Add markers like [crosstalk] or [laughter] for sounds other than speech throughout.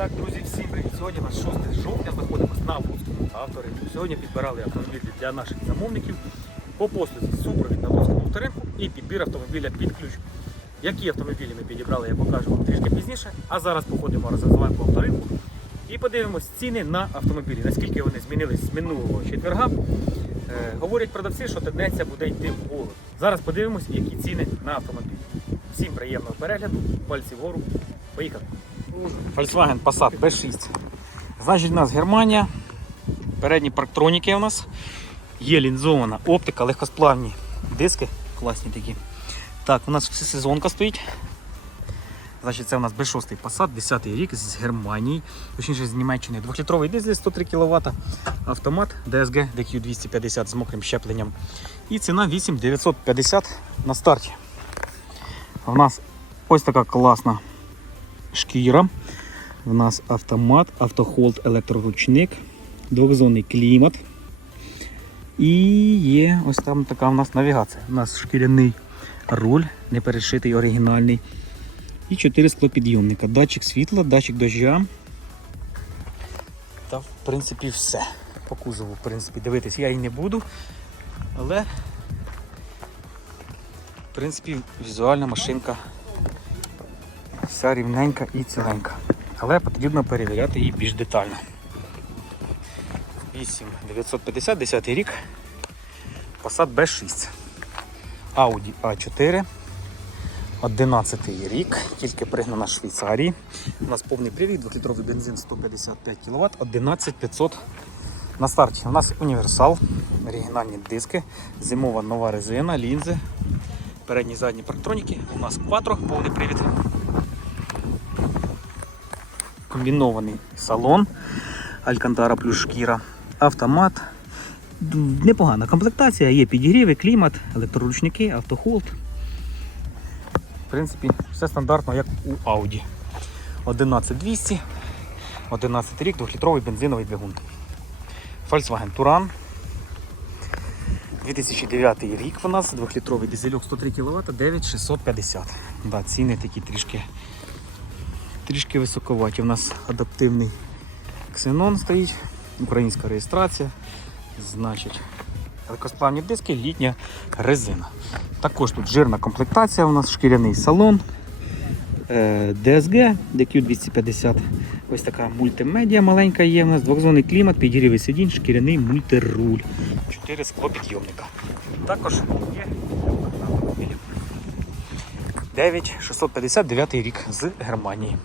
Так, друзі, всім привіт. Сьогодні у нас 6 жовтня знаходимося на Луцькому авторинку. Сьогодні підбирали автомобілі для наших замовників по послузі супровід на Луцькому авторинку і підбір автомобіля під ключ. Які автомобілі ми підібрали, я покажу вам трішки пізніше. А зараз походимо разом по авторинку і подивимось ціни на автомобілі, наскільки вони змінились з минулого четверга. Е, говорять продавці, що тенденція буде йти вгору. Зараз подивимось, які ціни на автомобілі. Всім приємного перегляду, пальці вгору. Поїхали. Volkswagen Passat B6. Значить, у нас Германія. Передні парктроніки у нас. Є лінзована оптика, легкосплавні диски. Класні такі. Так, у нас всесезонка стоїть. Значить, це у нас B6 Passat, 10 рік з Германії, точніше з Німеччини. 2-літровий дизель 103 кВт, автомат DSG DQ250 з мокрим щепленням. І ціна 8950 на старті. У нас ось така класна шкіра. У нас автомат, автохолд, електроручник, двохзонний клімат. І є ось там така у нас навігація. У нас шкіряний руль, не перешитий, оригінальний. І 4 склопідйомника. Датчик світла, датчик дождя. Та в принципі все. По кузову, в принципі, дивитись я і не буду. Але в принципі візуальна машинка вся рівненька і ціленька. Але потрібно перевіряти її більш детально. 8950, 10 рік. Passat B6. Audi A4. 11 рік, тільки пригнана з Швейцарії. У нас повний привід, 2-літровий бензин 155 кВт, 11500 на старті. У нас універсал, оригінальні диски, зимова нова резина, лінзи, передні задні парктроніки. У нас Quattro, повний привід. Комбінований салон, Алькантара плюс шкіра, автомат. Непогана комплектація, є підігріви, клімат, електроручники, автохолд. В принципі, все стандартно, як у Audi. 11200, 11 рік, 2-літровий бензиновий двигун. Volkswagen Touran. 2009 рік у нас, 2-літровий дизельок 103 кВт, 9650. Да, ціни такі трішки, трішки високоваті. У нас адаптивний ксенон стоїть, українська реєстрація. Значить, легкосплавні диски, літня резина. Також тут жирна комплектація, у нас шкіряний салон, е, DSG, DQ250. Ось така мультимедіа маленька є. У нас двохзонний клімат, підігрівий сидінь, шкіряний мультируль. 4 склопідйомника. Також є 9659 рік з Германії.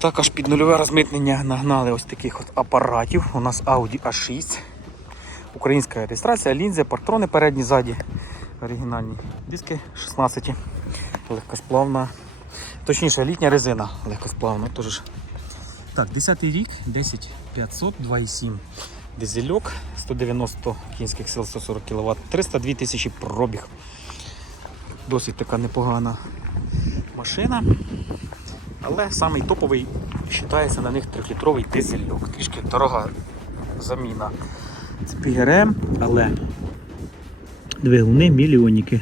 Також під нульове розмитнення нагнали ось таких от апаратів. У нас Audi A6. Українська реєстрація, лінзи, партрони передні, ззаді. Оригінальні диски 16. Легкосплавна. Точніше, літня резина легкосплавна. Тож. Так, 10 рік, 10500, 2,7 дизельок, 190 кінських сил, 140 кВт, 302 тисячі пробіг. Досить така непогана машина. Але самий топовий вважається на них 3-літровий дизельок. Трішки дорога заміна. Це ПГРМ, але двигуни мільйонники.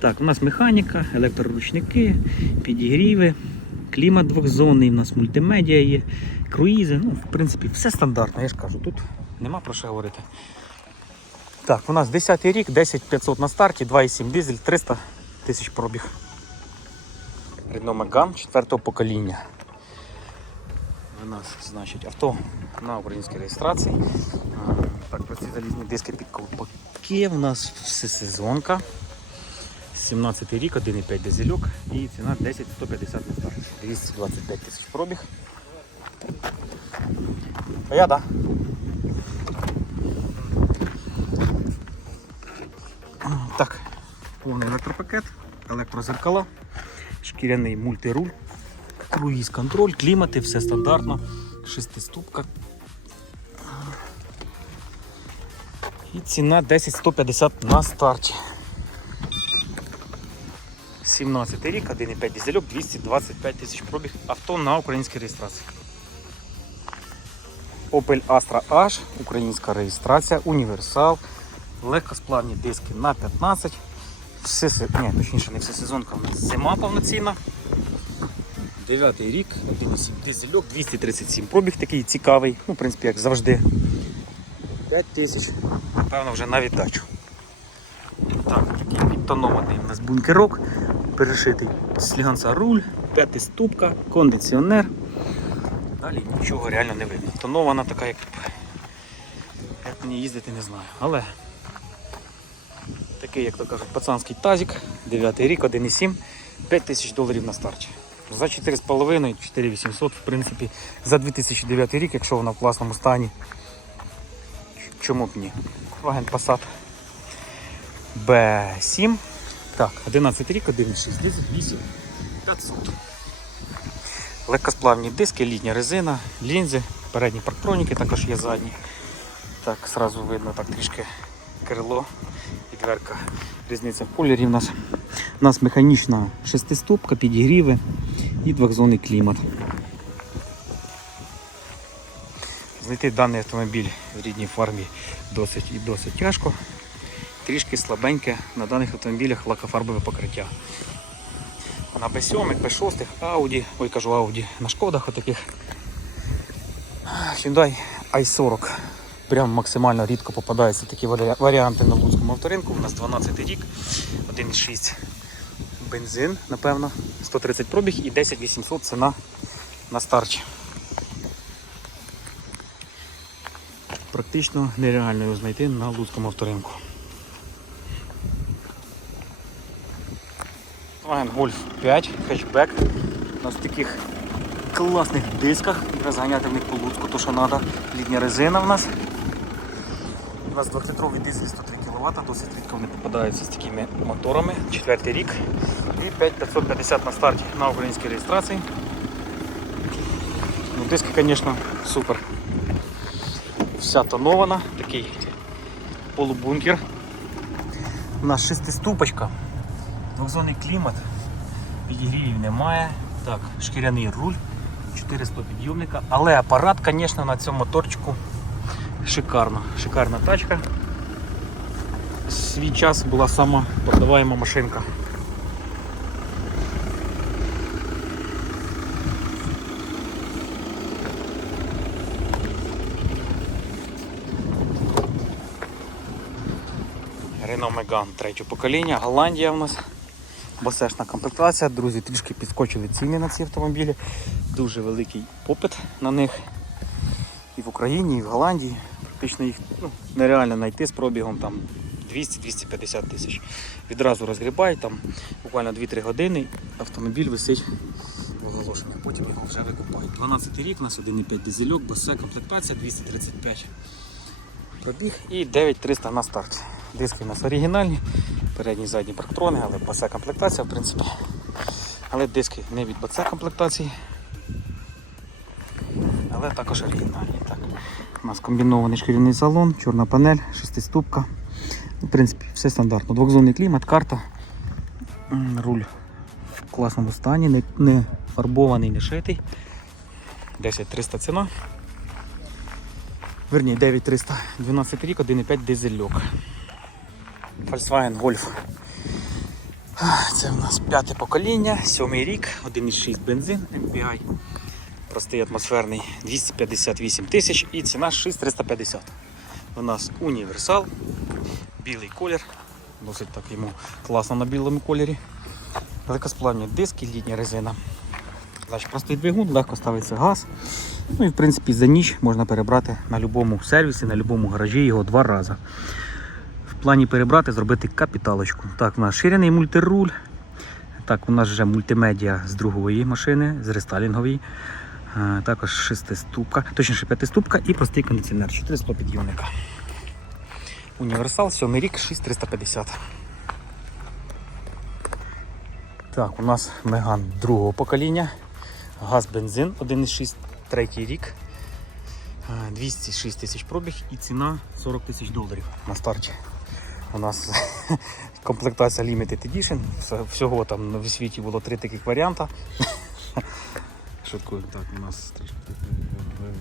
Так, у нас механіка, електроручники, підігріви, клімат двохзонний, у нас мультимедіа є, круїзи. Ну, в принципі, все стандартно, я ж кажу, тут нема про що говорити. Так, у нас 10 рік, 10500 на старті, 2,7 дизель, 300 тисяч пробіг. Renault Megane 4 покоління. У нас, значить, авто на українській реєстрації. А, Так, прості залізні диски під ковпаки. У нас все сезонка. 17 рік, 1,5 дизельок і ціна 10 150 на 225 тисяч пробіг. А я, да. Так, повний електропакет, електрозеркала, шкіряний мультируль, круїз контроль, клімати, все стандартно, шестиступка. І ціна 10 150 на старті. 17 рік, 1,5 дизельок, 225 тисяч пробіг авто на українській реєстрації. Opel Astra H, українська реєстрація, універсал, легкосплавні диски на 15. Все, ні, точніше, не все сезонка, у нас зима повноцінна. Дев'ятий рік, 1,7 дизельок, 237 пробіг такий цікавий, ну, в принципі, як завжди. 5 тисяч, напевно, вже на віддачу. Так, такий підтонований у нас бункерок, перешитий сліганця руль, п'ятиступка, кондиціонер. Далі нічого реально не видно. Тонована така, як, як мені їздити, не знаю. Але такий, як то кажуть, пацанський тазик, 9 рік, 1,7, 5 тисяч доларів на старті. За 4,5, 4800, в принципі, за 2009 рік, якщо вона в класному стані. Чому б ні? Wagen Passat B7. Так, 11 рік, 1,6, дизель, 8, 500. Легкосплавні диски, літня резина, лінзи, передні парктроніки також є задні. Так, сразу видно так трішки крило і дверка. Різниця в кольорі в нас. У нас механічна шестиступка, підігріви і двохзонний клімат. Знайти даний автомобіль в рідній фармі досить і досить тяжко. Трішки слабеньке на даних автомобілях лакофарбове покриття. На B7, B6, Audi, ой кажу Audi, на шкодах отаких Hyundai i40. Прям максимально рідко попадаються такі варіанти на Луцькому авторинку. У нас 12 рік, 1,6 бензин, напевно, 130 пробіг і 10 800 ціна на старчі. Практично нереально його знайти на Луцькому авторинку. Golf 5 хетчбек на ось таких класних дисках. Розганяти в них по Луцьку, то що треба. Літня резина в нас. У нас 2-літровий дизель 103 кВт, досить рідко вони попадаються з такими моторами. Четвертий рік. І 5550 на старті на українській реєстрації. Ну, диски, звісно, супер. Вся тонована, такий полубункер. У нас шестиступочка, двохзонний клімат, підігрівів немає. Так, шкіряний руль, 400 підйомника, але апарат, звісно, на цьому моторчику шикарно. Шикарна тачка. Свій час була сама продаваєма машинка. Renault Megane третього покоління, Голландія у нас. Басешна комплектація, друзі, трішки підскочили ціни на ці автомобілі. Дуже великий попит на них і в Україні, і в Голландії. Практично їх ну, нереально знайти з пробігом там 200-250 тисяч. Відразу розгрібають, там буквально 2-3 години автомобіль висить в оголошенні, потім його вже викупають. 12 рік, у нас 1,5 дизельок, басе комплектація 235 пробіг і 9300 на старті. Диски у нас оригінальні, передні задні парктрони, але басе комплектація в принципі. Але диски не від басе комплектації. Але також оригінальні. У нас комбінований шкіряний салон, чорна панель, шестиступка. В принципі, все стандартно. Двохзонний клімат, карта, руль в класному стані, не, не фарбований, не шитий. 10300 ціна. Верні, 9300, 12 рік, 1,5 дизельок. Volkswagen Golf. Це в нас п'яте покоління, сьомий рік, 1,6 бензин MPI. Простий атмосферний 258 тисяч і ціна 6350. У нас універсал, білий колір. Досить так йому класно на білому кольорі. Легкосплавні диски, літня резина. Значить, простий двигун, легко ставиться газ. Ну і в принципі за ніч можна перебрати на будь-якому сервісі, на будь-якому гаражі його два рази. В плані перебрати, зробити капіталочку. Так, у нас ширений мультируль. Так, у нас вже мультимедіа з другої машини, з рестайлінгової. Е, Також шестиступка, точніше п'ятиступка і простий кондиціонер, 400 підйомника. Універсал, 7 рік, 6350. Так, у нас Меган другого покоління. Газ бензин 1,6, третій рік. Е, 206 тисяч пробіг і ціна 40 тисяч доларів на старті. У нас [laughs] комплектація Limited Edition. Всього там в світі було три таких варіанти. Шуткую, так, у нас трішки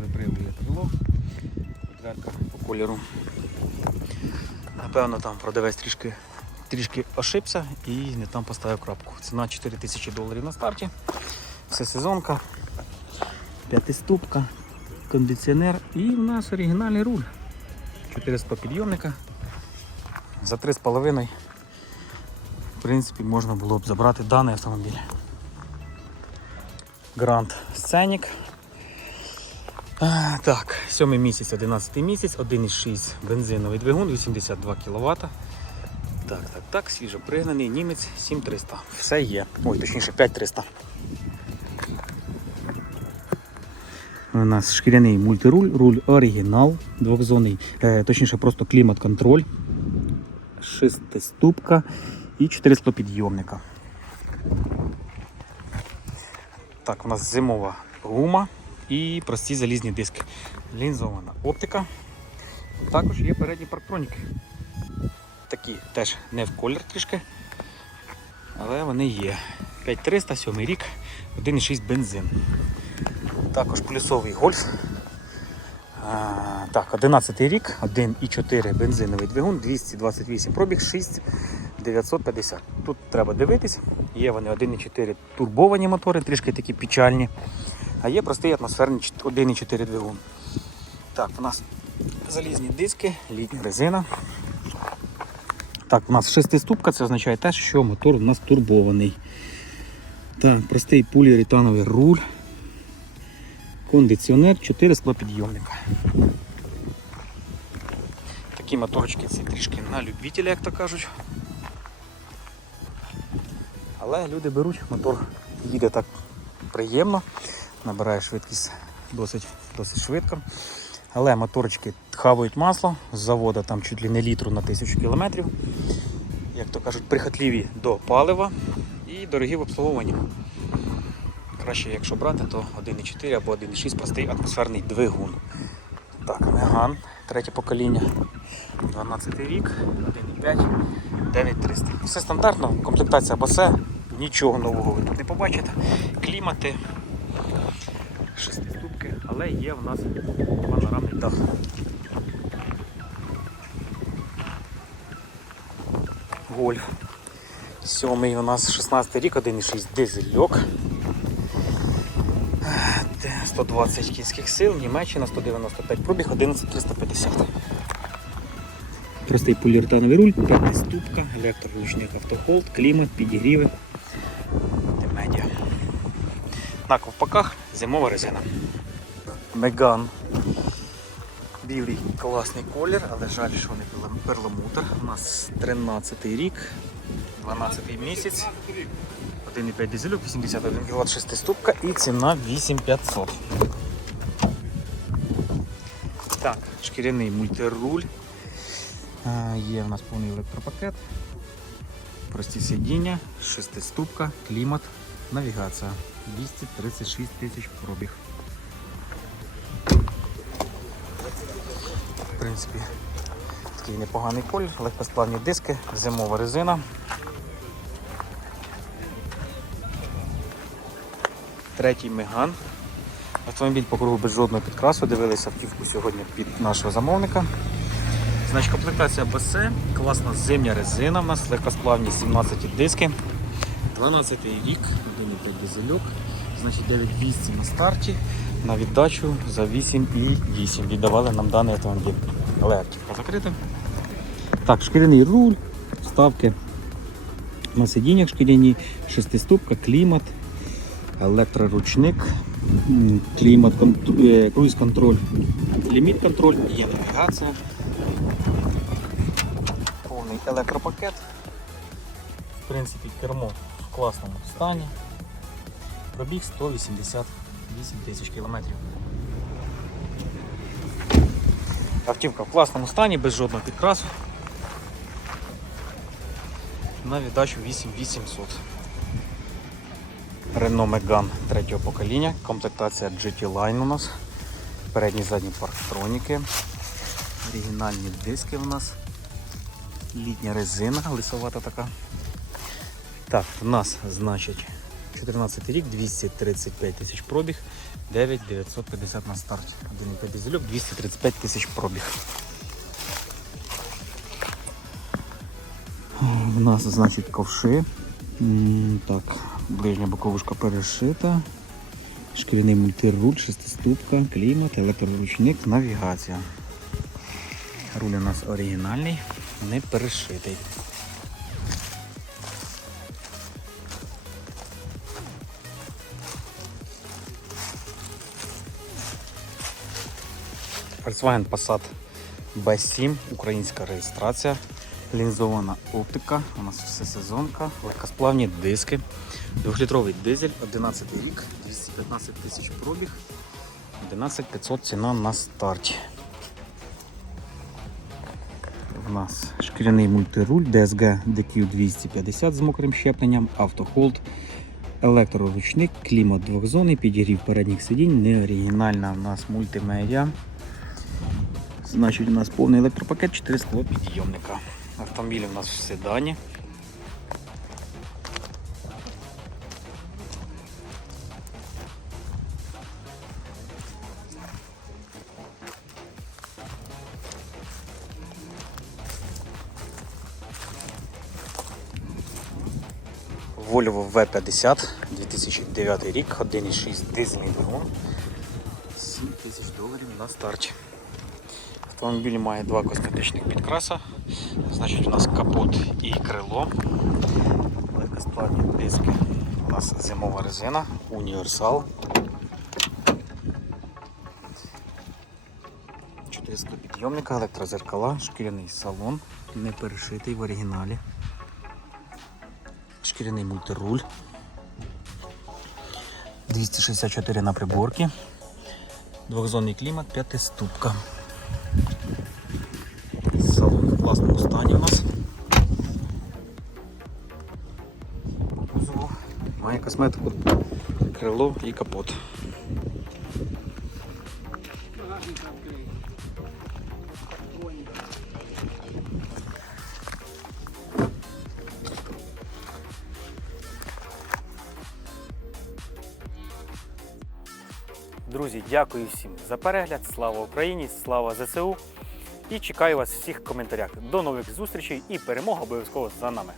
виприлує крило. Дверка по кольору. Напевно, там продавець трішки, трішки ошибся і не там поставив крапку. Ціна 4 тисячі доларів на старті. Все сезонка, п'ятиступка, кондиціонер і в нас оригінальний руль. 400 підйомника. За 3,5 в принципі можна було б забрати даний автомобіль. Grand Scenic. Так, 7 місяць, 11 місяць, 1,6 бензиновий двигун, 82 кВт. Так, так, так, свіжо пригнаний, німець 7300. Все є. Ой, точніше 5300. У нас шкіряний мультируль, руль оригінал, двохзонний, е, точніше просто клімат-контроль, шестиступка і 400 підйомника. Так, у нас зимова гума і прості залізні диски. Лінзована оптика. Також є передні парктроніки. Такі теж не в колір трішки, але вони є. 5300, 7 рік, 1,6 бензин. Також плюсовий гольф. Так, 11 рік, 1,4 бензиновий двигун, 228 пробіг, 6 950. Тут треба дивитись. Є вони 1,4 турбовані мотори, трішки такі печальні. А є простий атмосферний 1,4 двигун. Так, у нас залізні диски, літня резина. Так, у нас шестиступка, це означає те, що мотор у нас турбований. Так, простий поліуретановий руль. Кондиціонер, 4 склопідйомника. Такі моторчики це трішки на любителя, як то кажуть. Але люди беруть, мотор їде так приємно, набирає швидкість досить, досить швидко. Але моторчики хавають масло з заводу там чуть ли не літру на тисячу кілометрів. Як то кажуть, прихотливі до палива і дорогі в обслуговуванні. Краще, якщо брати, то 1,4 або 1,6 простий атмосферний двигун. Так, Меган, третє покоління, 12 рік, 1,5, 9300. Все стандартно, комплектація басе, нічого нового ви тут не побачите. Клімати, шестиступки, але є в нас панорамний дах. Гольф. Сьомий у нас 16 рік, 1,6 дизельок. 120 кінських сил, Німеччина 195 пробіг, 11350. Простий поліуретановий руль, п'ятиступка, електроручник автохолд, клімат, підігріви. Медіа. На ковпаках зимова резина. Меган. Білий класний колір, але жаль, що перлам- перламутр. У нас 13 рік, 12 місяць. 1,5 дизелюк, 81 кВт, 6 ступка і ціна 8500. Так, шкіряний мультируль. Є в нас повний електропакет. Прості сидіння, 6 ступка, клімат, навігація. 236 тисяч пробіг. В принципі, такий непоганий колір, легкосплавні диски, зимова резина. Третій Меган. Автомобіль по кругу без жодного підкрасу. Дивилися автівку сьогодні під нашого замовника. Значить, комплектація БС, класна зимня резина. У нас легкосплавні 17 диски. 12 рік, 1,5 дизельок. Значить 9200 на старті. На віддачу за 8,8 віддавали нам даний автомобіль. Але закрита. Так, шкіряний руль, вставки на сидіннях шкіряні, шестиступка, клімат, електроручник, клімат, е, круїз контроль, ліміт контроль, є навігація, електропакет. В принципі, кермо в класному стані. Пробіг 188 тисяч кілометрів. Автівка в класному стані, без жодного підкрасу. На віддачу 8800. Renault Megane третього покоління, комплектація GT Line у нас. Передні задні парктроніки. Оригінальні диски у нас. Літня резина, лисовата така. Так, в нас, значить, 14 рік, 235 тисяч пробіг, 9950 на старті. 1,5 дизельок, 235 тисяч пробіг. В нас, значить, ковши. Так, ближня боковушка перешита. Шкіряний мультируль, шестиступка, клімат, електроручник, навігація. Руль у нас оригінальний, не перешитий. Volkswagen Passat B7, українська реєстрація, лінзована оптика, у нас все сезонка, легкосплавні диски, 2-літровий дизель, 11 рік, 215 тисяч пробіг, 11 500 ціна на старті. Нас шкіряний мультируль DSG DQ250 з мокрим щепленням, автохолд, електроручник, клімат двохзонний, підігрів передніх сидінь, неоригінальна у нас мультимедіа. Значить, у нас повний електропакет, 4 скло підйомника. Автомобіль у нас в седані. Volvo V50 2009 рік, 1,6 дизельний двигун. 7 тисяч доларів на старті. Автомобіль має два косметичних підкраса. Значить, у нас капот і крило. Легкосплавні диски. У нас зимова резина, універсал. 400 підйомника, електрозеркала, шкіряний салон, не перешитий в оригіналі. Шкіряний мультируль. 264 на приборці. Двохзонний клімат, п'ятиступка. Салон в класному стані у нас. По кузову Має косметику, крило і капот. Дякую всім за перегляд. Слава Україні! Слава ЗСУ! І чекаю вас всіх в коментарях. До нових зустрічей і перемога обов'язково за нами.